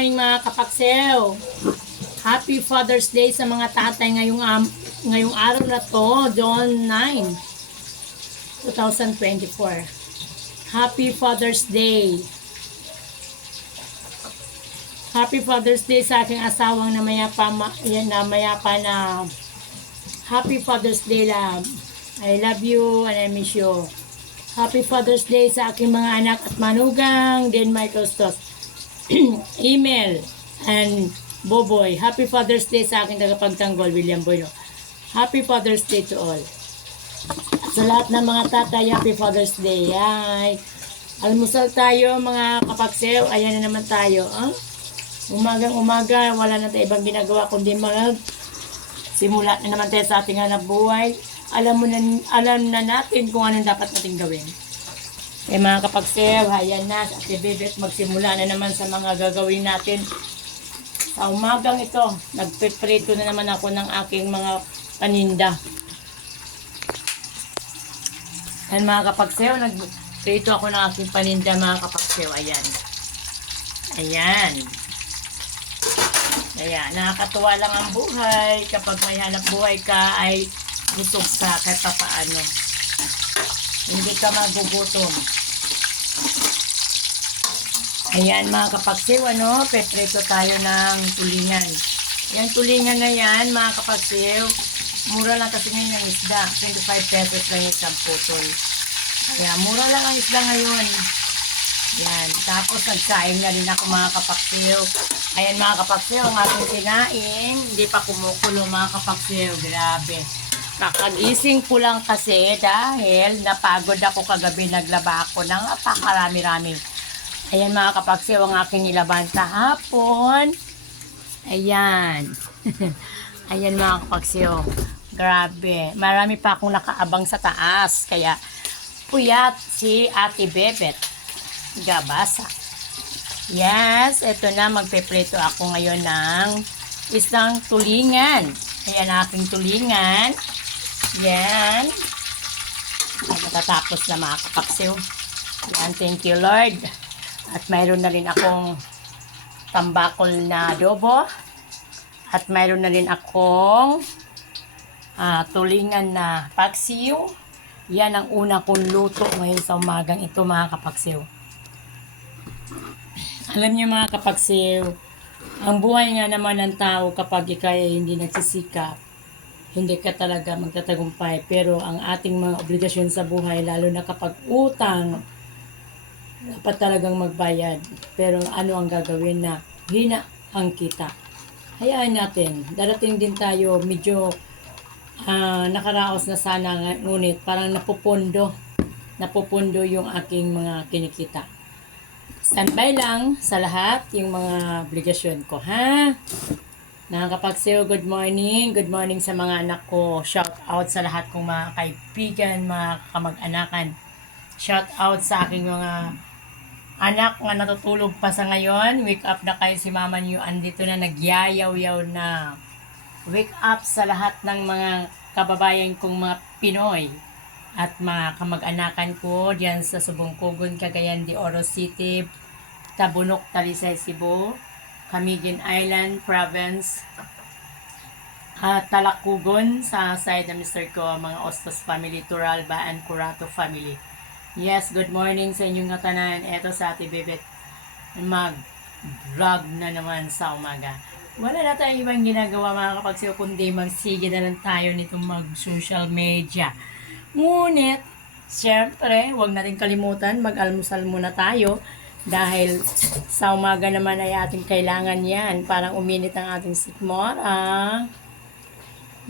morning mga kapaksew. Happy Father's Day sa mga tatay ngayong araw na to, June 9, 2024. Happy Father's Day. Happy Father's Day sa aking asawang na mayapa na Happy Father's Day, love. I love you and I miss you. Happy Father's Day sa aking mga anak at manugang, din Michael Stos. Email and Boboy. Happy Father's Day sa aking tagapagtanggol, William Bueno. Happy Father's Day to all. At sa lahat ng mga tatay, Happy Father's Day. Ay, almusal tayo mga kapaksew. Ayan na naman tayo. Umagang umaga, wala na tayo ibang ginagawa kundi simula na naman tayo sa ating hanap buhay. Alam na natin kung anong dapat natin gawin. Eh mga kapagsew, hayan na sa Ate Bebet, magsimula na naman sa mga gagawin natin. Sa umagang ito, nagpiprito na naman ako ng aking mga paninda. Ayan mga kapagsew, nagprito ako ng aking paninda mga kapagsew. Ayan. Ayan. Ayan, nakakatuwa lang ang buhay. Kapag may hanap buhay ka ay busog ka kahit paano. Hindi ka magugutom. Ayan mga kapagsew, peprito tayo ng tulingan. Yan tulingan na yan mga kapagsew. Mura lang kasi ngayon ang isda. 25 pesos lang yung isang putol. Kaya mura lang ang isda ngayon. Yan. Tapos nagsaing na rin ako mga kapagsew. Ayan mga kapagsew, ang ating sinaing. Hindi pa kumukulo mga kapagsew. Grabe. Kakagising ko lang kasi dahil napagod ako kagabi, naglaba ako ng napakarami-rami. Ayan mga kapagsew, ang aking nilaban kahapon. Ayan. Ayan mga kapagsew. Grabe. Marami pa akong nakaabang sa taas. Kaya puyat si Ate Bebet. Gabasa. Yes, eto na, magpepreto ako ngayon ng isang tulingan. Ayan aking tulingan. Yan. Matatapos na mga kapaksew. Yan, thank you Lord. At mayroon na rin akong tambakol na adobo. At mayroon na rin akong tulingan na paksiw. Yan ang una kong luto ngayon sa umagang ito mga kapaksew. Alam niyo mga kapagsew, ang buhay nga naman ng tao kapag ikay hindi nagsisikap, hindi ka talaga magtatagumpay. Pero ang ating mga obligasyon sa buhay, lalo na kapag utang, dapat talagang magbayad. Pero ano ang gagawin na hina ang kita? Hayaan natin, darating din tayo, medyo nakaraos na sana, ngunit parang napupundo yung aking mga kinikita. Standby lang sa lahat yung mga obligasyon ko, ha? Nakakapagsew, good morning. Good morning sa mga anak ko. Shout out sa lahat kong mga kaibigan, mga kamag-anakan. Shout out sa aking mga anak na natutulog pa sa ngayon. Wake up na kayo, si Mama niyo andito na, nagyayaw-yaw na. Wake up sa lahat ng mga kababayan kong mga Pinoy. At mga kamag-anakan ko diyan sa Subongkogon, Cagayan de Oro City, Tabunok, Talisay, Cebu, Camiguin Island Province, Talakugon sa side ng Mr. ko, mga Ostos family, Turalba and Curato family. Yes, good morning sa inyong tanan. Eto sa Ate Bebet, mag-vlog na naman sa umaga. Wala na tayong ibang ginagawa mga kapagsew, kundi magsige na lang tayo nitong mag-social media. Ngunit, syempre, huwag natin kalimutan, mag-almusal muna tayo dahil sa umaga naman ay ating kailangan yan. Parang uminit ang ating sikmura.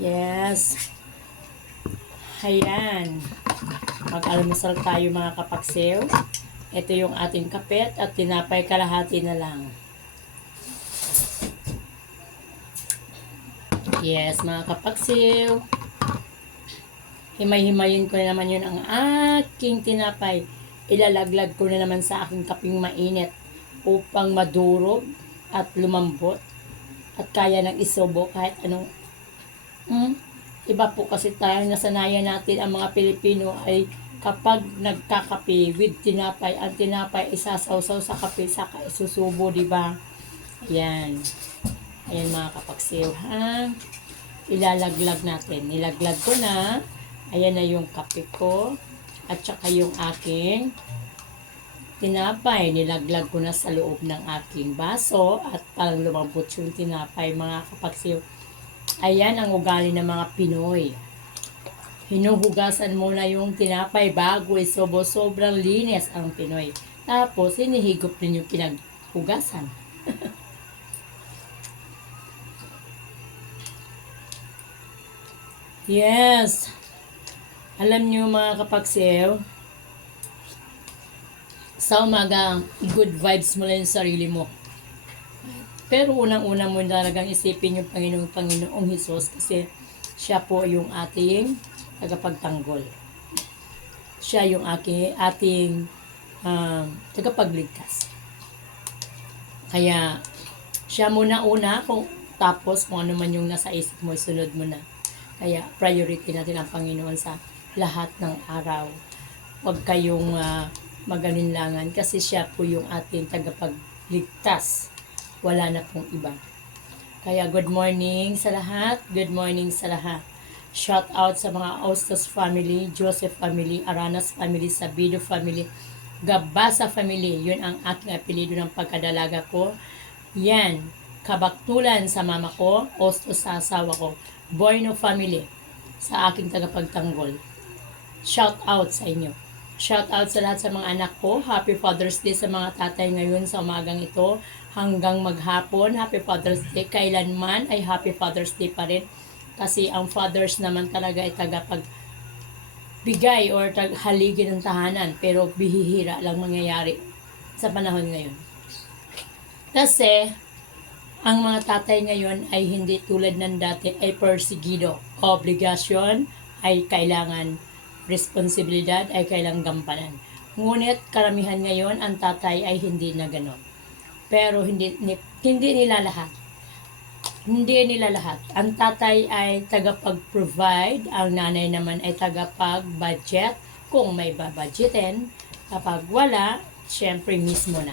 Yes. Ayan. Mag-almusal tayo mga kapaksew. Ito yung ating kapet at tinapay, kalahati na lang. Yes, mga kapaksew. Himay-himayin ko na naman yun ang aking tinapay. Ilalaglag ko na naman sa aking kaping mainit upang madurog at lumambot at kaya ng isobo kahit anong iba po kasi tayo, nasanayan natin ang mga Pilipino ay kapag nagkakape with tinapay, ang tinapay isasawsaw sa kape saka isusubo, di ba? Ayan. Ayan mga kapaksiw, ha? Ilalaglag natin. Nilaglag ko na. Ayan na yung kape ko. At saka yung aking tinapay. Nilaglag ko na sa loob ng aking baso. At parang lumambot yung tinapay mga kapaksiw. Ayan ang ugali ng mga Pinoy. Hinuhugasan muna yung tinapay bago sobrang linis ang Pinoy. Tapos, hinihigop din yung pinaghugasan. Yes. Alam niyo mga kapagsew, sa umaga, good vibes mo lang yung sarili mo. Pero unang-una mo talagang isipin yung Panginoong Hesus kasi siya po yung ating tagapagtanggol. Siya yung ating tagapagligtas. Kaya, siya muna tapos kung ano man yung nasa isip mo, sunod mo na. Kaya, priority natin ang Panginoon sa lahat ng araw. Huwag kayong magalinlangan kasi siya po yung ating tagapagligtas. Wala na pong iba. Kaya, good morning sa lahat. Good morning sa lahat. Shout out sa mga Ostos family, Joseph family, Aranas family, Sabido family, Gabasa family. Yun ang aking apelido ng pagkadalaga ko. Yan. Kabaktulan sa mama ko, Ostos sa asawa ko. Bueno family sa aking tagapagtanggol. Shout out sa inyo. Shout out sa lahat sa mga anak ko. Happy Father's Day sa mga tatay ngayon sa umagang ito hanggang maghapon. Happy Father's Day. Kailanman ay Happy Father's Day pa rin. Kasi ang fathers naman talaga ay tagapagbigay or haligi ng tahanan. Pero bihihira lang mangyayari sa panahon ngayon. Kasi ang mga tatay ngayon ay hindi tulad ng dati ay persigido. Obligasyon ay kailangan, responsibilidad ay kailangan gampanan. Ngunit karamihan ngayon ang tatay ay hindi na gano'n. Pero hindi nila lahat. Hindi nila lahat. Ang tatay ay tagapag-provide, ang nanay naman ay tagapag-budget kung may babudgetin. Kapag wala, syempre mismo na.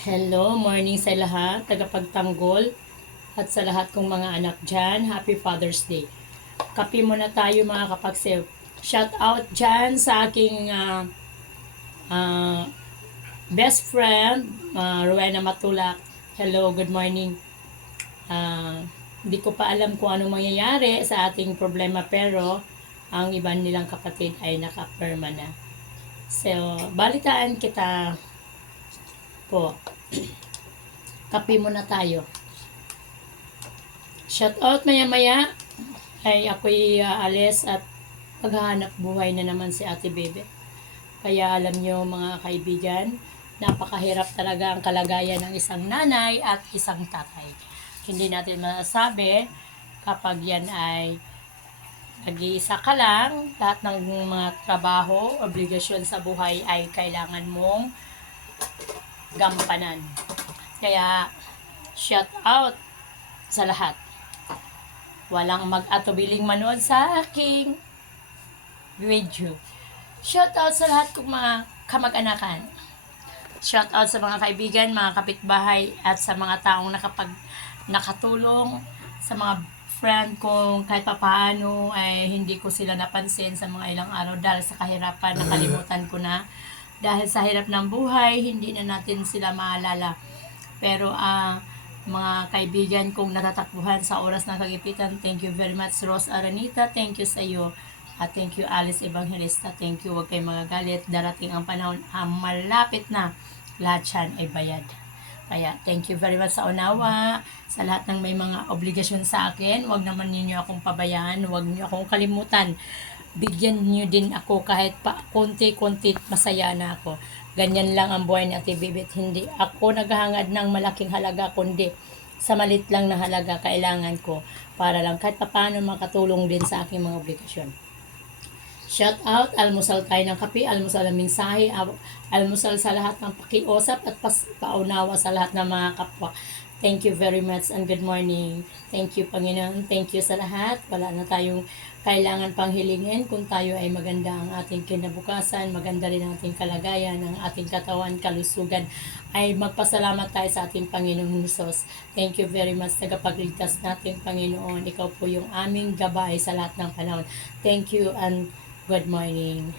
Hello, morning sa lahat, tagapagtanggol at sa lahat kong mga anak dyan. Happy Father's Day. Kape muna tayo mga kapagsew. Shout out dyan sa aking best friend, Rowena Matulak. Hello, good morning. Hindi ko pa alam kung ano mangyayari sa ating problema pero ang iba nilang kapatid ay nakapirma na. So, balitaan kita po. Kape muna tayo. Shout out maya-maya ay ako'y alis at maghahanap buhay na naman si Ate Bebe. Kaya alam nyo mga kaibigan, napakahirap talaga ang kalagayan ng isang nanay at isang tatay. Hindi natin masasabi kapag yan ay nag-iisa ka lang, lahat ng mga trabaho, obligasyon sa buhay ay kailangan mong gampanan. Kaya, shout out sa lahat. Walang mag-atubiling manood sa aking video. Shout out sa lahat kong mga kamag-anakan. Shout out sa mga kaibigan, mga kapitbahay, at sa mga taong nakatulong, sa mga friend ko kahit papaano ay hindi ko sila napansin sa mga ilang araw dahil sa kahirapan, nakalimutan ko na. Dahil sa hirap ng buhay, hindi na natin sila maalala. Pero mga kaibigan kong natatakbuhan sa oras ng kagipitan, thank you very much Rose Aranita, thank you sa iyo. Thank you Alice Evangelista, thank you. Huwag kayong magagalit, darating ang panahon, malapit na, lahat yan ay bayad. Kaya thank you very much sa unawa, sa lahat ng may mga obligasyon sa akin. Huwag naman ninyo akong pabayaan, huwag niyo akong kalimutan. Bigyan niyo din ako kahit pa konti-konti, masaya na ako. Ganyan lang ang buhay ni Ate Bibit. Hindi ako naghahangad ng malaking halaga, kundi sa malit lang na halaga kailangan ko para lang kahit paano makatulong din sa aking mga obligasyon. Shout out, almusal tayo ng kape, almusal ng mensahe, almusal sa lahat ng pakiusap at paunawa sa lahat ng mga kapwa. Thank you very much and good morning. Thank you, Panginoon. Thank you sa lahat. Wala na tayong kailangan pang hilingin kung tayo ay maganda ang ating kinabukasan, maganda rin ang ating kalagayan, ang ating katawan, kalusugan, ay magpasalamat tayo sa ating Panginoong Hesus. Thank you very much, tagapagligtas natin, Panginoon. Ikaw po yung aming gabay sa lahat ng panahon. Thank you and good morning.